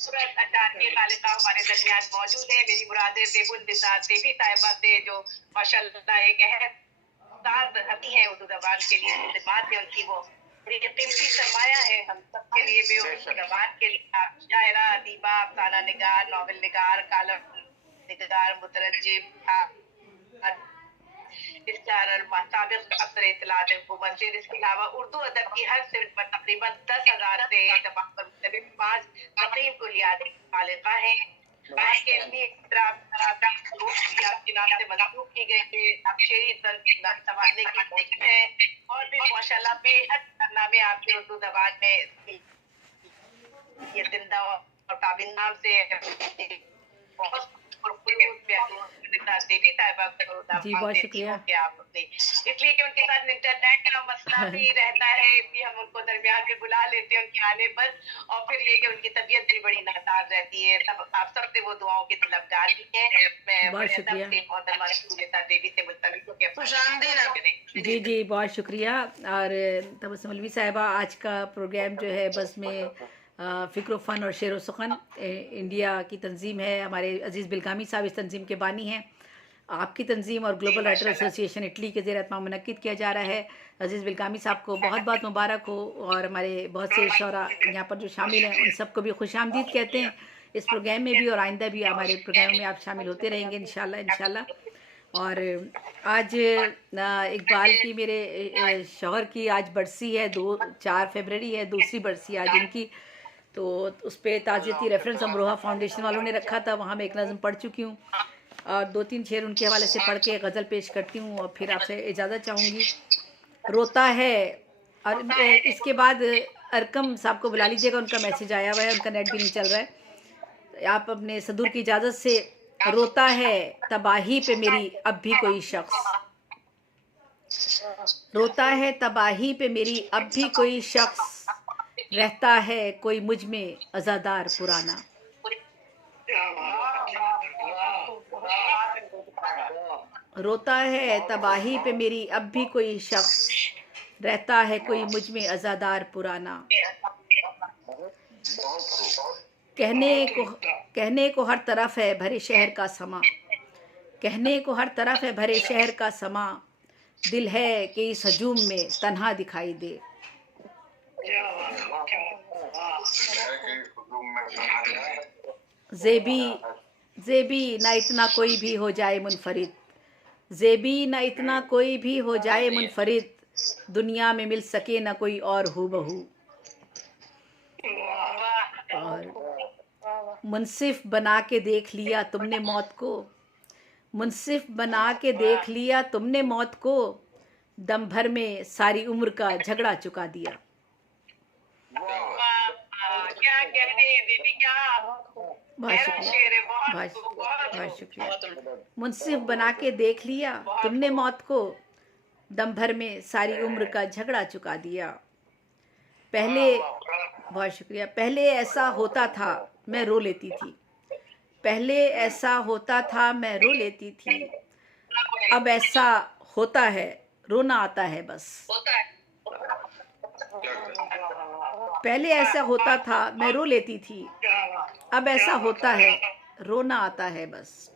सूरत अचान की खालिका हमारे दरमियान मौजूद है। मेरी मुरादें बेबुल निसार देवी ताइबा से जो माशाल्लाह एक अहम हती है उर्दू जबान के लिए, खिदमत है उनकी, वो बड़ी कीमती सरमाया है हम सब के लिए भी। उर्दू जबान के लिए आप शायरा, अदीबा, अफसाना निगार, नॉवल निगार, कालम निगार, मुतरज्जिम, इश्तिहार साबिक अफसर इत्तलात हुकूमत से। इसके अलावा उर्दू अदब की हर सिल्क पर तकरीबन 10,000 से तकरीबन 5 नकीब कुलियात खालिका है। आपके लिए आपके नाम से मंसूब की गई है। आप शेरी संभालने की कोशिश है और भी माशाल्लाह बेहद कारनामे आपके उर्दू जबान में ये जिंदा और काबिल नाम से बहुत देवी ताइबा जी बहुत शुक्रिया। इसलिए कि उनके साथ इंटरनेट का मसला भी रहता है कि हम उनको दरमियान में बुला लेते हैं उनके आने पर, और फिर ये कि उनकी तबीयत भी बड़ी नासाज रहती है। तब आप सबसे वो दुआओं के तलबगार भी हैं। मैं बहुत शुक्रिया। देवी से मुल्तवी जी जी बहुत शुक्रिया। और तबस्सुम मौलवी साहिबा, आज का प्रोग्राम जो है बस में फ़िक्र फ़न और शेर व सुखन इंडिया की तंजीम है। हमारे अज़ीज़ बिलगामी साहब इस तंजीम के बानी हैं। आपकी तंजीम और ग्लोबल राइटर एसोसिएशन इटली के ज़ेर एहतमाम मुनक्किद किया जा रहा है। अज़ीज़ बिलगामी साहब को बहुत बहुत मुबारक हो, और हमारे बहुत से शौरा यहाँ पर जो शामिल हैं उन सबको भी खुशामदीद कहते हैं इस प्रोग्राम में भी, और आइंदा भी हमारे प्रोग्राम में आप शामिल होते रहेंगे इंशाल्लाह। और आज इकबाल की, मेरे शौहर की आज बरसी है, 4 फरवरी है, दूसरी बरसी आज इनकी। तो उस पर ताज़ियती रेफरेंस अमरोहा फाउंडेशन वालों ने रखा था, वहाँ मैं एक नज़म पढ़ चुकी हूँ और 2-3 शेर उनके हवाले से पढ़ के गज़ल पेश करती हूँ और फिर आपसे इजाज़त चाहूँगी। रोता है, और इसके बाद अरकम साहब को बुला लीजिएगा, उनका मैसेज आया हुआ है, उनका नेट भी नहीं चल रहा है। आप अपने सदूर की इजाज़त से। रोता है तबाही पे मेरी अब भी कोई शख्स, रोता है तबाही पे मेरी अब भी कोई शख्स, रहता है कोई मुझ में अज़ादार पुराना। रोता है तबाही पे मेरी अब भी कोई शख्स, रहता है कोई मुझ में अज़ादार पुराना। कहने को हर तरफ है भरे शहर का समा, कहने को हर तरफ है भरे शहर का समा, दिल है कि इस हजूम में तन्हा दिखाई दे। ज़ेबी ना इतना कोई भी हो जाए मुनफरिद, ज़ेबी ना इतना कोई भी हो जाए मुनफरिद, दुनिया में मिल सके ना कोई और हूबहू। और मुनसिफ बना के देख लिया तुमने मौत को, मुनसिफ बना के देख लिया तुमने मौत को, दम भर में सारी उम्र का झगड़ा चुका दिया। बहुत शुक्रिया, बहुत शुक्रिया। मुनसिफ बना के देख लिया तुमने मौत को, दम भर में सारी उम्र का झगड़ा चुका दिया। पहले, बहुत शुक्रिया, पहले ऐसा होता था मैं रो लेती थी, पहले ऐसा होता था मैं रो लेती थी, अब ऐसा होता है रोना आता है बस। पहले ऐसा होता था मैं रो लेती थी, अब ऐसा होता है रोना आता है बस।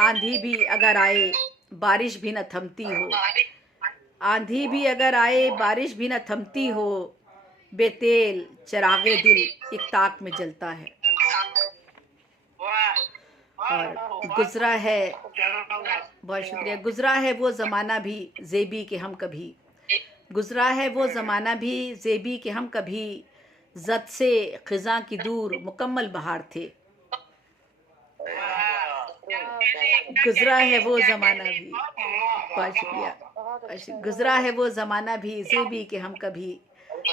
आंधी भी अगर आए बारिश भी न थमती हो, आंधी भी अगर आए बारिश भी न थमती हो, बेतेल चिरागे दिल एक ताक में जलता है। और गुजरा है, बहुत शुक्रिया, गुजरा है वो ज़माना भी ज़ेबी के हम कभी, गुजरा है वो ज़माना भी ज़ेबी के हम कभी, ज़द से ख़िज़ां की दूर मुकम्मल बहार थे। गुजरा है वो ज़माना भी, बहुत शुक्रिया, गुजरा है वो ज़माना भी ज़ेबी के हम कभी,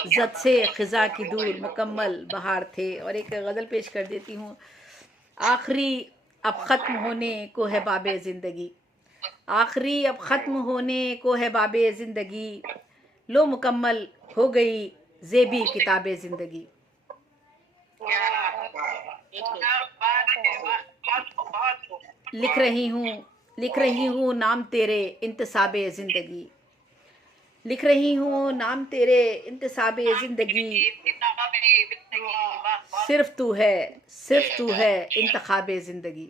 ज़द से ख़िज़ां की दूर मुकम्मल बहार थे। और एक गज़ल पेश कर देती हूँ। आखिरी अब ख़त्म होने को है बाबे ज़िंदगी, आखिरी अब ख़त्म होने को है बाबे ज़िंदगी, लो मुकम्मल हो गई ज़ेबी किताबे ज़िंदगी। लिख रही हूँ नाम तेरे इंतसाबे ज़िंदगी, लिख रही हूँ नाम तेरे इंतसाबे ज़िंदगी, सिर्फ तू है इंतखाबे ज़िंदगी।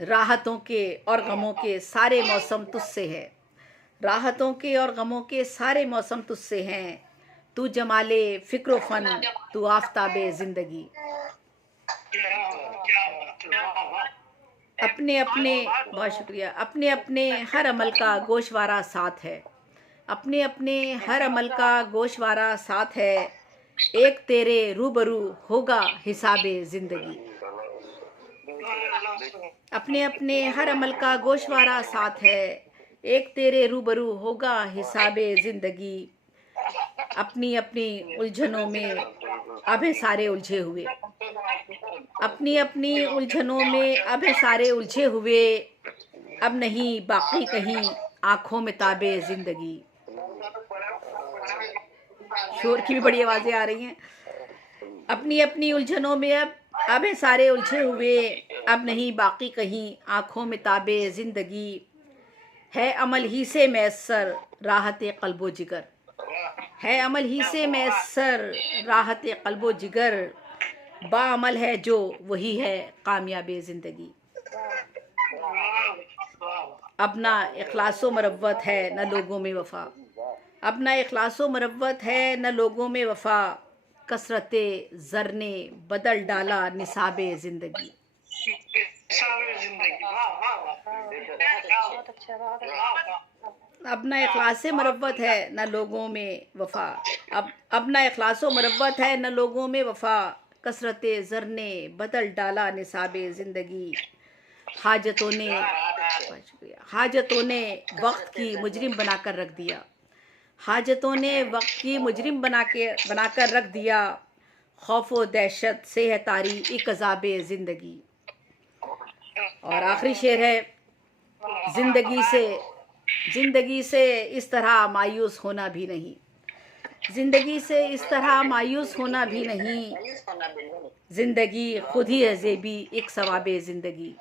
राहतों के और गमों के सारे मौसम तुझसे है, राहतों के और गमों के सारे मौसम तुझसे हैं, तू जमाले फ़िक्र फ़न, तू आफ़ताबे ज़िंदगी। अपने अपने बहुत शुक्रिया। अपने अपने हर अमल का गोशवारा साथ है, अपने अपने हर अमल का गोशवारा साथ है, एक तेरे रूबरू होगा हिसाबे ज़िंदगी। अपने अपने हर अमल का गोशवारा साथ है, एक तेरे रूबरू होगा हिसाबे ज़िंदगी। अपनी अपनी उलझनों में अब हैं सारे उलझे हुए, अपनी अपनी उलझनों में अब हैं सारे उलझे हुए, अब नहीं बाकी कहीं आँखों में ताबे ज़िंदगी। शोर की भी बड़ी आवाज़ें आ रही हैं। अपनी अपनी उलझनों में अब हैं सारे उलझे हुए, अब नहीं बाकी कहीं आँखों में ताबे ज़िंदगी। है अमल ही से मैसर राहत क़ल्बो जिगर, है अमल ही से मैसर राहत क़ल्बो जिगर, बाअमल है जो वही है कामयाबे ज़िंदगी। अब ना इखलासो मरव्वत है न लोगों में वफ़ा, अब ना इखलासो मरव्वत है न लोगों में वफ़ा, कसरते ज़र ने बदल डाला निसाबे ज़िंदगी। अब ना इखलास मरव्वत है न लोगों में वफ़ा, अब ना इखलास मरव्वत है न लोगों में वफ़ा, कसरत ज़र ने बदल डाला निसाबे ज़िंदगी। हाजतों ने वक्त की मुजरिम बनाकर रख दिया, हाजतों ने वक्त की मुजरिम बनाकर रख दिया, खौफ व दहशत से है तारी एक अज़ाबे ज़िंदगी। और आखिरी शेर है, जिंदगी से इस तरह मायूस होना भी नहीं, जिंदगी से इस तरह मायूस होना भी नहीं, जिंदगी खुद ही है ज़ेबी एक सवाबे ज़िंदगी।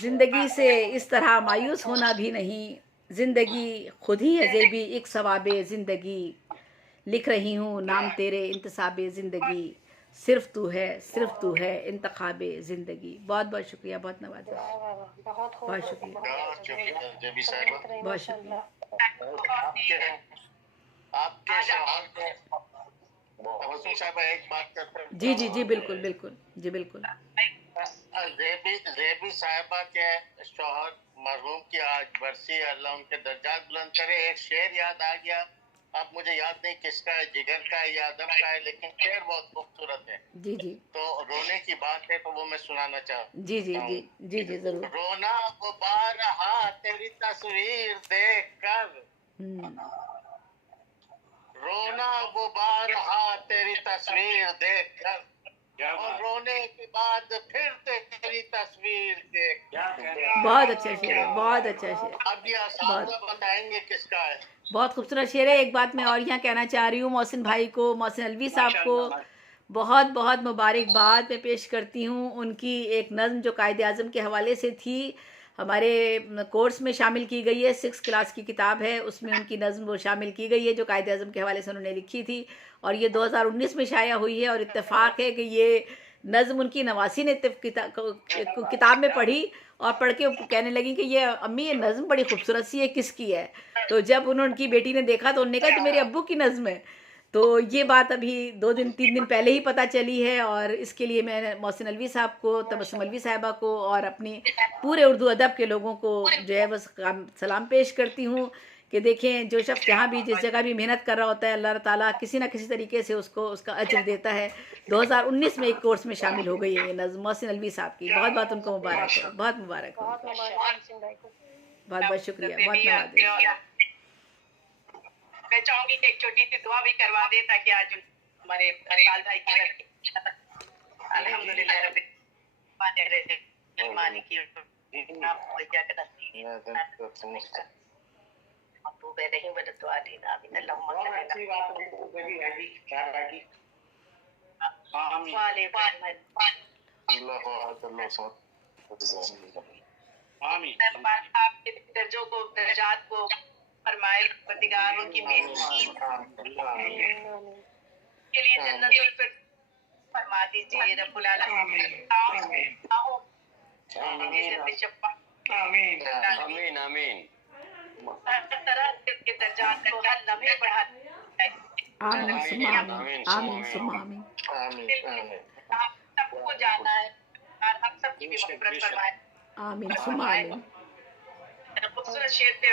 जिंदगी से इस तरह मायूस होना भी नहीं, जिंदगी खुद ही है ज़ेबी एक सवाबे ज़िंदगी। लिख रही हूँ नाम तेरे इंतसाबे ज़िंदगी, सिर्फ तू है इंतखाबे ज़िंदगी। बहुत बहुत शुक्रिया, बहुत नवाजा, बहुत शुक्रिया, बहुत शुक्रिया। आपके सवाल पे साहब एक बात करते हैं। जी जी जी बिल्कुल बिल्कुल जी बिल्कुल। ज़ेबी साहिबा के शौहर मरहूम की आज बरसी, अल्लाह उनके दर्जात बुलंद करे। एक शेर याद आ गया, अब मुझे याद नहीं किसका है, जिगर का है या अदम का है, लेकिन शेर बहुत खूबसूरत है। जी जी तो रोने की बात है तो वो मैं सुनाना चाहूँ। जी जी जी जी जी जरूर। रोना गुबार रहा तेरी तस्वीर देख कर, रोना गुबार रहा तेरी तस्वीर देख कर, और रोने के बाद फिर तेरी तस्वीर देख। बहुत अच्छा शेर है, बहुत अच्छा शेर। अब ये असाज़ा बताएंगे किसका है। बहुत खूबसूरत शेर है। एक बात मैं और यहाँ कहना चाह रही हूँ, मोहसिन भाई को, मोहसिन अलवी साहब को बहुत बहुत मुबारकबाद मैं पेश करती हूँ। उनकी एक नज़्म जो कायदे आज़म के हवाले से थी, हमारे कोर्स में शामिल की गई है, 6th क्लास की किताब है, उसमें उनकी नज़्म वो शामिल की गई है जो कायदे आज़म के हवाले से उन्होंने लिखी थी, और ये 2019 में शाया हुई है। और इत्तेफाक है कि ये नज़्म उनकी नवासी ने किताब में पढ़ी और पढ़ के कहने लगी कि ये अम्मी ये नज़्म बड़ी खूबसूरत सी है, किसकी है। तो जब उनकी बेटी ने देखा तो उन्होंने कहा कि मेरे अब्बू की नज़्म है। तो ये बात अभी 2-3 दिन पहले ही पता चली है, और इसके लिए मैं मोहसिन अलवी साहब को, तबस्सुम अलवी साहिबा को और अपनी पूरे उर्दू अदब के लोगों को जो है बस सलाम पेश करती हूँ कि देखें जो शख्स जहाँ भी जिस जगह भी मेहनत कर रहा होता है, अल्लाह ताला किसी ना किसी तरीके से उसको उसका अजर देता है। 2019 में एक कोर्स में शामिल हो गई है ये नज़्म मोहसिन अलवी साहब की। बहुत बहुत उनको मुबारक हो, बहुत मुबारक हो, बहुत बहुत शुक्रिया, बहुत नवाज़। मैं चाहूंगी कि एक छोटी सी दुआ भी करवा दे ताकि आज हमारे साल भाई की अल्हम्दुलिल्लाह रब्बिल आलमीन की क्या कहता महबूब रहीम वदुआलीन आमीन अल्लाहुम्मा आमीन। आपके दर्जों को, दर्जात को फरमाए, परवरदिगार उनकी जन्नत फरमा दीजिए रब्बुल आलमीन। आमीन आमीन। हर तरह के दर्जात को हर लम्हे बढ़ा आमीन सुम्मा आमीन, आमीन सुम्मा आमीन। सबको जाना है और हम सबकी भी मग़फ़िरत फरमाए। आमीन सुम्मा आमीन। खूबसूरत शेर पे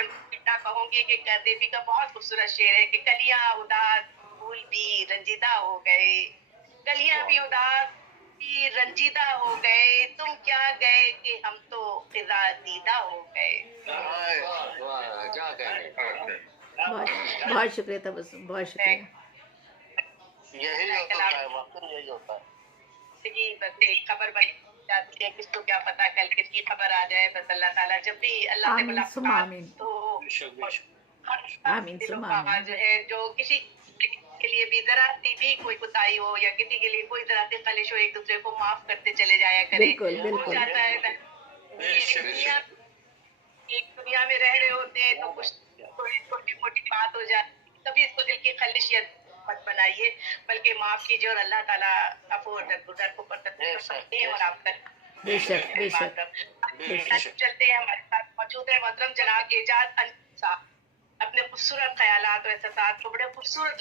मैं कहूंगी कि देवी का बहुत खूबसूरत शेर है कि कलियां उदास फूल भी रंजीदा हो गए, कलियां भी उदास भी रंजीदा हो गए, तुम क्या गए कि हम तो ख़िज़ा दीदा हो गए। क्या कहने। बहुत शुक्रिया तबस्सुम, बहुत शुक्रिया। यही होता है, वाकई यही होता है। बस एक खबर बन जाती है, किसको क्या पता कल किसकी खबर आ जाए। बस अल्लाह ताला जब भी अल्लाह से आमीन सुम्मा आमीन, मुलाकात हो आमीन दिलों सुम्मा का आमीन। जो है, जो किसी के लिए भी जरा सी भी कोई कोताही हो या किसी के लिए कोई जरा सी खलिश हो, एक दूसरे को माफ करते चले जाया करें। बिल्कुल हो बिल्कुल जाता है एक दुनिया में रह रहे होते हैं तो कुछ छोटी मोटी बात हो जाए, कभी इसको दिल की खलिशियत मत बनाइए, बल्कि माफ कीजिए और अल्लाह ताला अफू और दरगुजर को करते हैं और आप तक बेशक बेशक। चलते हैं। हमारे साथ मौजूद है मोहतरम जनाब एजाज अंसारी। अपने खूबसूरत ख्यालात और एहसासात को बड़े खूबसूरत